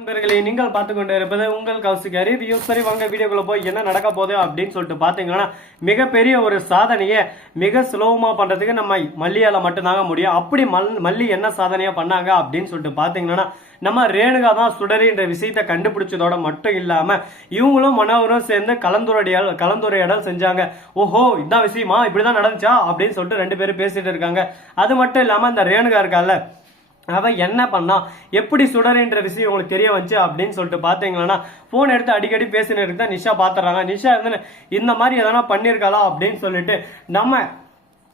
நண்பர்களே நீங்கள் பார்த்து கொண்டு இருப்பது உங்கள் கௌசிக் ரிவ்யூ சரி வாங்க வீடியோக்குள்ள போய் என்ன நடக்க போகுது அப்படின்னு சொல்லிட்டு பார்த்தீங்கன்னா மிகப்பெரிய ஒரு சாதனையை மிக சுலபமாக பண்றதுக்கு நம்ம மல்லியால மட்டும்தாங்க முடியும். அப்படி மல் மல்லி என்ன சாதனையாக பண்ணாங்க அப்படின்னு சொல்லிட்டு பார்த்தீங்கன்னா நம்ம ரேணுகா தான் சுடரின்ற விஷயத்தை கண்டுபிடிச்சதோட மட்டும் இல்லாமல் இவங்களும் மனோகரும் சேர்ந்து கலந்துரையாடல் கலந்துரையாடல் செஞ்சாங்க. ஓஹோ இதான் விஷயமா? இப்படிதான் நடந்துச்சா? அப்படின்னு சொல்லிட்டு ரெண்டு பேரும் பேசிட்டு இருக்காங்க. அது மட்டும் இல்லாமல் இந்த ரேணுகா இருக்கால அவள் என்ன பண்ணா? எப்படி சுடறேன்ற விஷயம் உங்களுக்கு தெரிய வந்துச்சு அப்படின்னு சொல்லிட்டு பார்த்தீங்கன்னா ஃபோன் எடுத்து அடிக்கடி பேசினு தான் நிஷா பார்த்துறாங்க நிஷா வந்து இந்த மாதிரி எதனா பண்ணியிருக்காளா அப்படின்னு சொல்லிட்டு நம்ம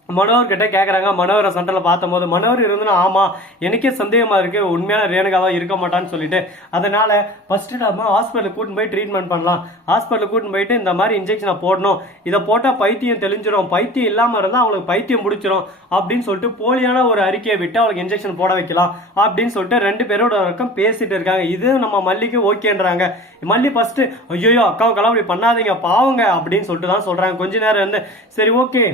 மனோகர் கிட்ட கேட்குறாங்க மனோவரை சென்டரில் பார்த்தபோது மனோகர் இருந்துன்னா ஆமாம் எனக்கே சந்தேகமாக இருக்குது உண்மையான ரேணுகாவாக இருக்க மாட்டான்னு சொல்லிட்டு. அதனால் ஃபஸ்ட்டு நம்ம ஹாஸ்பிட்டலுக்கு கூட்டின்னு போய் ட்ரீட்மெண்ட் பண்ணலாம். ஹாஸ்பிட்டலுக்கு கூட்டின்னு போயிட்டு இந்த மாதிரி இன்ஜெக்ஷனை போடணும். இதை போட்டால் பைத்தியம் தெளிஞ்சிரும். பைத்தியம் இல்லாமல் இருந்தால் அவங்களுக்கு பைத்தியம் முடிச்சிடும் அப்படின்னு சொல்லிட்டு போலியான ஒரு அறிக்கையை விட்டு அவளுக்கு இன்ஜெக்ஷன் போட வைக்கலாம் அப்படின்னு சொல்லிட்டு ரெண்டு பேரோட வரைக்கும் பேசிட்டு இருக்காங்க. இது நம்ம மல்லிக்கு ஓகேன்றாங்க. மல்லி ஃபஸ்ட்டு ஐயோ அக்காவுக்கெல்லாம் அப்படி பண்ணாதீங்க பாவங்க அப்படின்னு சொல்லிட்டு தான் சொல்கிறாங்க கொஞ்ச நேரம் இருந்து சரி ஓகே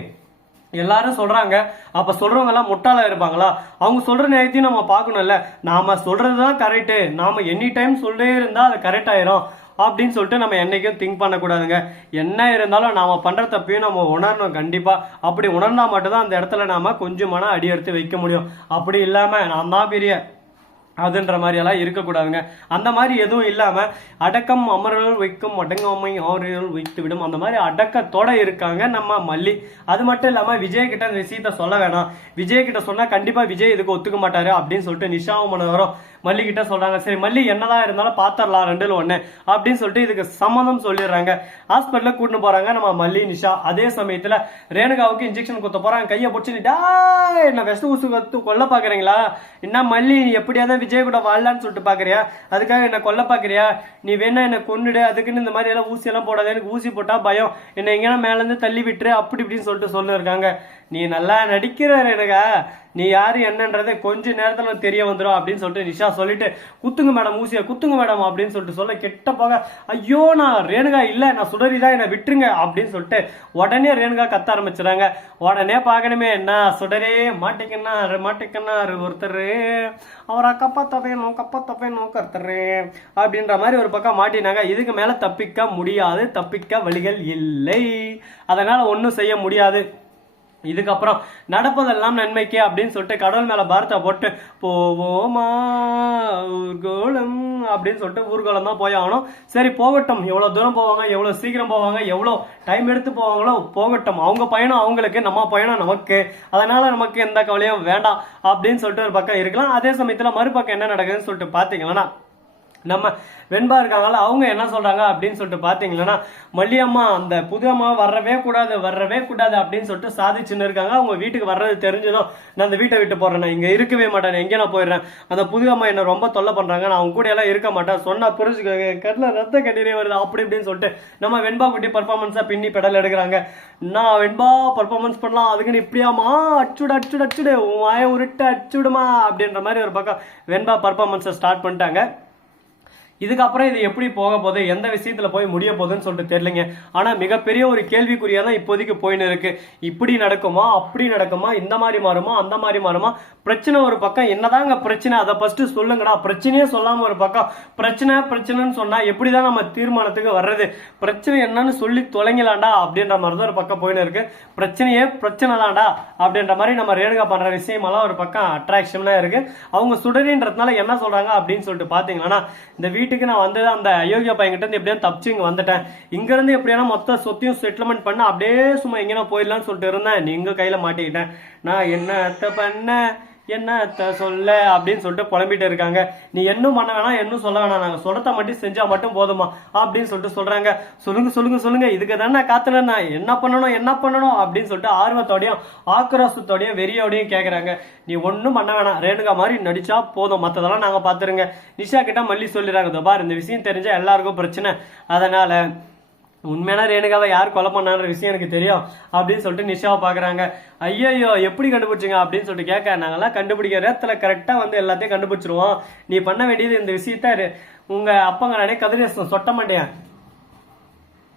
எல்லாரும் சொல்றாங்க. அப்ப சொல்றவங்க எல்லாம் முட்டாளா இருப்பாங்களா? அவங்க சொல்ற நேரத்தையும் நம்ம பார்க்கணும்ல. நாம சொல்றதுதான் கரெக்ட் நாம எனி டைம் சொல்லே இருந்தா அது கரெக்ட் ஆயிரும். அப்படின்னு சொல்லிட்டு நம்ம என்னைக்கும் திங்க் பண்ணக்கூடாதுங்க. என்ன இருந்தாலும் நாம பண்ற தப்பையும் நம்ம உணரணும் கண்டிப்பா. அப்படி உணர்ந்தா மட்டும்தான் அந்த இடத்துல நாம கொஞ்சமான அடி எடுத்து வைக்க முடியும். அப்படி இல்லாம நான் தான் பெரிய அதுன்ற மாதிரியெல்லாம் இருக்கக்கூடாதுங்க. அந்த மாதிரி எதுவும் இல்லாமல் அடக்கம் அமரர்கள் வைக்கும் அடங்காமை ஆறுகள் வைத்து விடும் அந்த மாதிரி அடக்கத்தோட இருக்காங்க நம்ம மல்லி. அது மட்டும் இல்லாமல் விஜய் கிட்ட அந்த விஷயத்த சொல்ல வேணாம். விஜய் கிட்ட கண்டிப்பாக விஜய் இதுக்கு ஒத்துக்க மாட்டாரு அப்படின்னு சொல்லிட்டு நிஷாவும் மனோகரம் மல்லி கிட்ட சொல்றாங்க சரி மல்லி என்னதான் இருந்தாலும் பாத்திரலாம் ரெண்டுல ஒண்ணு அப்படின்னு சொல்லிட்டு இதுக்கு சம்மந்தம் சொல்லிடுறாங்க. ஹாஸ்பிட்டலில் கூட்டிட்டு போறாங்க நம்ம மல்லி நிஷா. அதே சமயத்துல ரேணுகாவுக்கு இன்ஜெக்ஷன் குத்த போறாங்க கையை பிடிச்சி என்ன விஷ ஊசு கத்து கொல்ல பாக்குறீங்களா? என்ன மல்லி நீ எப்படியாவது விஜய் கூட வாழலான்னு சொல்லிட்டு பாக்குறியா? அதுக்காக என்ன கொல்ல பாக்குறியா? நீ வேணா என்ன கொன்னுடு அதுக்குன்னு இந்த மாதிரி எல்லாம் ஊசி எல்லாம் போடாது எனக்கு ஊசி போட்டா பயம். என்ன எங்கன்னா மேல இருந்து தள்ளி விட்டுரு அப்படி இப்படின்னு சொல்லிட்டு சொல்லிருக்காங்க. நீ நல்லா நடிக்கிற ரேணுகா. நீ யாரு என்னன்றதே கொஞ்ச நேரத்தில் தெரிய வந்துடும் அப்படின்னு சொல்லிட்டு நிஷா சொல்லிட்டு குத்துங்க மேடம் ஊசியை குத்துங்க மேடம் அப்படின்னு சொல்லிட்டு சொல்ல கெட்ட போக ஐயோ நான் ரேணுகா இல்லை நான் சுடரிதான் என்னை விட்டுருங்க அப்படின்னு சொல்லிட்டு உடனே ரேணுகா கத்த ஆரம்பிச்சிடாங்க உடனே பார்க்கணுமே என்ன சுடரே மாட்டிக்கண்ணா மாட்டிக்கண்ணா ஒருத்தர். அவரை கப்பா வேணும் கப்பா வேணும் ஒருத்தர் அப்படின்ற மாதிரி ஒரு பக்கம் மாட்டினாங்க. இதுக்கு மேலே தப்பிக்க முடியாது தப்பிக்க வழிகள் இல்லை. அதனால் ஒன்றும் செய்ய முடியாது. இதுக்கப்புறம் நடப்பதெல்லாம் நன்மைக்கே அப்படின்னு சொல்லிட்டு கடவுள் மேல பாரத்தை போட்டு போவோமா ஊர்கோலம் அப்படின்னு சொல்லிட்டு ஊர்கோலம் தான் போய் ஆகணும். சரி போகட்டும். எவ்வளவு தூரம் போவாங்க? எவ்வளவு சீக்கிரம் போவாங்க? எவ்வளவு டைம் எடுத்து போவாங்களோ போகட்டும். அவங்க பயணம் அவங்களுக்கு நம்ம பயணம் நமக்கு. அதனால நமக்கு எந்த கவலையும் வேண்டாம் அப்படின்னு சொல்லிட்டு ஒரு பக்கம் இருக்கலாம். அதே சமயத்துல மறுபக்கம் என்ன நடக்குதுன்னு சொல்லிட்டு பாத்தீங்கன்னா நம்ம வெண்பா இருக்காங்கல்ல அவங்க என்ன சொல்றாங்க அப்படின்னு சொல்லிட்டு பாத்தீங்கன்னா மல்லியம்மா அந்த புது அம்மா வரவே கூடாது வரவே கூடாது அப்படின்னு சொல்லிட்டு சாதிச்சுன்னு இருக்காங்க. அவங்க வீட்டுக்கு வர்றது தெரிஞ்சதும் நான் அந்த வீட்டை விட்டு போறேன் நான் இங்க இருக்கவே மாட்டேன் எங்கே நான் போயிடுறேன். அந்த புது அம்மா என்ன ரொம்ப தொல்லை பண்றாங்க நான் அவங்க கூட எல்லாம் இருக்க மாட்டேன். சொன்னா புரிஞ்சுக்கோங்க கண்ணில் ரத்த கண்ணீரே வருது அப்படி இப்படின்னு சொல்லிட்டு நம்ம வெண்பா குட்டி பர்ஃபார்மன்ஸா பின்னி பெடல் எடுக்கிறாங்க. நான் வெண்பா பர்ஃபார்மன்ஸ் பண்ணலாம் அதுக்குன்னு இப்படியாமா அச்சுடு அச்சுடு அச்சுடு உன் வாய உருட்டு அச்சுடுமா அப்படின்ற மாதிரி ஒரு பக்கம் வெண்பா பர்ஃபார்மன்ஸை ஸ்டார்ட் பண்ணிட்டாங்க. இதுக்கப்புறம் இது எப்படி போக போகுது எந்த விஷயத்துல போய் முடிய போகுதுன்னு சொல்லிட்டு தெரியலங்க. ஆனா மிகப்பெரிய ஒரு கேள்விக்குறியா தான் இப்போதைக்கு போயின்னு இருக்கு. இப்படி நடக்குமா அப்படி நடக்குமா இந்த மாதிரி மாறுமா அந்த மாதிரி மாறுமா? பிரச்சனை ஒரு பக்கம் என்னதாங்க பிரச்சனை? அதை ஃபர்ஸ்ட் சொல்லுங்கடா. பிரச்சனையே சொல்லாம ஒரு பக்கம். பிரச்சனை பிரச்சனைன்னு சொன்னா எப்படிதான் நம்ம தீர்மானத்துக்கு வர்றது? பிரச்சனை என்னன்னு சொல்லி தொலைங்கலாண்டா அப்படின்ற மாதிரி தான் ஒரு பக்கம் போயின்னு இருக்கு. பிரச்சனையே பிரச்சனை தான்டா அப்படின்ற மாதிரி நம்ம ரேணுகா பண்ற விஷயமெல்லாம் ஒரு பக்கம் அட்ராக்ஷனாக இருக்கு. அவங்க சுடரின்றதுனால என்ன சொல்றாங்க அப்படின்னு சொல்லிட்டு பாத்தீங்கன்னா இந்த வீட்டுக்கு நான் வந்தது அந்த அயோக்கிய பையன்கிட்ட இருந்து எப்படியும் தப்பிச்சு இங்கே வந்துட்டேன். இங்க இருந்து எப்படியான மொத்த சொத்தையும் செட்டில்மெண்ட் பண்ண அப்படியே சும்மா எங்கேனா போயிடலாம்னு சொல்லிட்டு இருந்தேன். நீங்க கையில மாட்டிக்கிட்டேன். நான் என்னத்த பண்ண? என்ன சொல்ல அப்படின்னு சொல்லிட்டு புலம்பிட்டு இருக்காங்க. நீ என்ன பண்ண வேணாம் என்ன சொல்ல வேணாம். நாங்கள் சொல்றத மட்டும் செஞ்சா மட்டும் போதுமா? அப்படின்னு சொல்லிட்டு சொல்றாங்க. சொல்லுங்க சொல்லுங்க சொல்லுங்க. இதுக்கு தானே காத்துல நான் என்ன பண்ணணும் என்ன பண்ணணும்? அப்படின்னு சொல்லிட்டு ஆர்வத்தோடையும் ஆக்ரோஷத்தோடையும் வெறியோடையும் கேட்குறாங்க நீ ஒன்றும் பண்ண வேணாம். ரேணுகா மாதிரி நடிச்சா போதும். மற்றதெல்லாம் நாங்கள் பார்த்துருங்க நிஷா கிட்ட மல்லி சொல்லிடுறாங்க. "இதோ பார் இந்த விஷயம் தெரிஞ்சால் எல்லாருக்கும் பிரச்சனை. அதனால உண்மையான ரேணுகாவை யார் கொலை பண்ணான்ற விஷயம் எனக்கு தெரியும் அப்படின்னு சொல்லிட்டு நிஷாவை பாக்குறாங்க ஐயோ எப்படி கண்டுபிடிச்சிங்க அப்படின்னு சொல்லிட்டு கேட்க நாங்கெல்லாம் கண்டுபிடிக்கிற நேரத்தில் கரெக்டாக வந்து எல்லாத்தையும் கண்டுபிடிச்சிருவோம். நீ பண்ண வேண்டியது இந்த விஷயத்த இரு. உங்க அப்பங்க நானே கதிரேசன் சொட்ட மாட்டேன்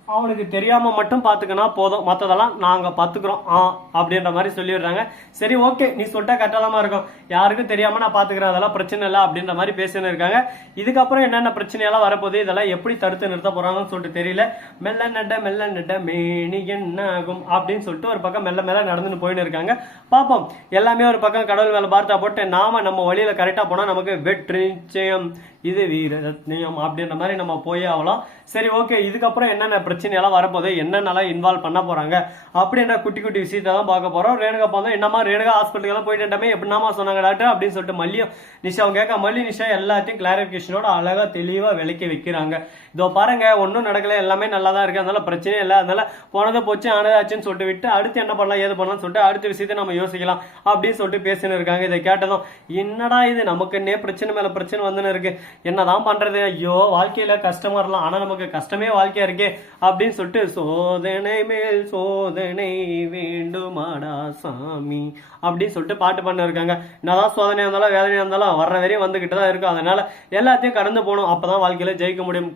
அவனுக்கு தெரியாம மட்டும் பாத்துக்கினா போதும். மத்ததெல்லாம் நாங்க பாத்துக்கிறோம். ஆ அப்படின்ற மாதிரி சொல்லிடுறாங்க. சரி ஓகே. நீ சொல்லிட்டா கட்டாளமா இருக்கும். யாருக்கும் தெரியாம நான் பாத்துக்கிறேன். அதெல்லாம் பிரச்சனை இல்லை அப்படின்ற மாதிரி பேசின்னு இருக்காங்க. இதுக்கப்புறம் என்னென்ன பிரச்சனையெல்லாம் வரப்போகுது? இதெல்லாம் எப்படி தடுத்து நிறுத்த போறாங்கன்னு சொல்லிட்டு தெரியல. மெல்ல நட மெல்ல நட மேனி என்ன ஆகும் அப்படின்னு சொல்லிட்டு ஒரு பக்கம் மெல்ல மெல்ல நடந்துன்னு போயின்னு இருக்காங்க. பாப்போம். எல்லாமே ஒரு பக்கம் கடவுள் மேல பார்த்தா போட்டு நாம நம்ம வழியில கரெக்டா போனா நமக்கு வெற்றி நிச்சயம். இது வீர ரத்னியம் அப்படின்ற மாதிரி நம்ம போயே ஆகலாம். சரி ஓகே இதுக்கப்புறம் என்னென்ன பிரச்சனையெல்லாம் வரப்போகுது? என்னென்னலாம் இன்வால்வ் பண்ண போகிறாங்க அப்படின்ற குட்டி குட்டி விஷயத்தை தான் பார்க்க போகிறோம் ரேணுகா பார்த்தோம். என்னமா ரேணுகா ஹாஸ்பிட்டலுக்கெல்லாம் போயிட்டுமே எப்படினாமா சொன்னாங்க டாக்டர் அப்படின்னு சொல்லிட்டு மல்லியும் நிஷா அவங்க கேட்க மல்லி நிஷா எல்லாத்தையும் கிளாரிஃபிகேஷனோட அழகாக தெளிவாக விளக்கி வைக்கிறாங்க. இதோ பாருங்க ஒன்றும் நடக்கல எல்லாமே நல்லா தான் இருக்குது அதனால பிரச்சனையே இல்லை. அதனால போனதை போச்சு ஆனதாச்சுன்னு சொல்லிட்டு விட்டு அடுத்து என்ன பண்ணலாம் ஏது பண்ணலாம்னு சொல்லிட்டு அடுத்த விஷயத்தை நம்ம யோசிக்கலாம் அப்படின்னு சொல்லிட்டு பேசினு இருக்காங்க. இதை கேட்டதும் என்னடா இது? நமக்குன்னே பிரச்சனை மேலே பிரச்சனை வந்துன்னு இருக்கு. என்னதான் பண்றது? ஐயோ வாழ்க்கையில கஸ்டமர்லாம் இருக்கலாம். ஆனா நமக்கு கஷ்டமே வாழ்க்கையா இருக்கே அப்படின்னு சொல்லிட்டு சோதனை மேல் சோதனை வேண்டுமாடா சாமி அப்படின்னு சொல்லிட்டு பாட்டு பண்ணிருக்காங்க என்னதான் சோதனையாக இருந்தாலும் வேதனையாக இருந்தாலும் வர்ற வரையும் வந்துகிட்டு தான் இருக்கும். அதனால எல்லாத்தையும் கடந்து போகணும். அப்பதான் வாழ்க்கையில ஜெயிக்க முடியும்.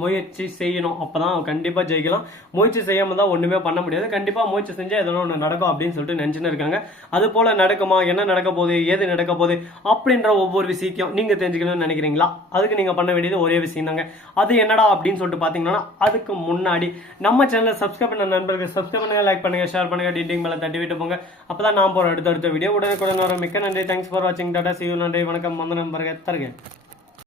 முயற்சி செய்யணும். அப்பதான் கண்டிப்பா ஜெயிக்கலாம். முயற்சி செய்யாம தான் ஒண்ணுமே பண்ண முடியாது. கண்டிப்பா முயற்சி செஞ்சா எதனா ஒன்று நடக்கும் அப்படின்னு சொல்லிட்டு நினைச்சுன்னு இருக்காங்க. அது போல நடக்குமா? என்ன நடக்க போகுது? ஏது நடக்க போகுது? அப்படின்ற ஒவ்வொரு விஷயத்தையும் நீங்க தெரிஞ்சுக்கணும்னு நினைக்கிறீங்களா? அதுக்கு நீங்க பண்ண வேண்டியது ஒரே விஷயம் தாங்க. அது என்னடா அப்படின்னு சொல்லிட்டு பாத்தீங்கன்னா அதுக்கு முன்னாடி நம்ம சேனலை சப்ஸ்கிரைப் பண்ண நண்பர்கள் சப்ஸ்கிரைப் பண்ணுங்க லைக் பண்ணுங்க ஷேர் பண்ணுங்க டீட்டிங் மேல தட்டி விட்டு போங்க. அப்பதான் நான் போற அடுத்த அடுத்த வீடியோ உடனுக்குடன் வரும். மிக்க நன்றி. தேங்க்ஸ் ஃபார் வாட்சிங் டாடா சி நன்றி. வணக்கம். வந்த நண்பர்கள். தருகிறேன்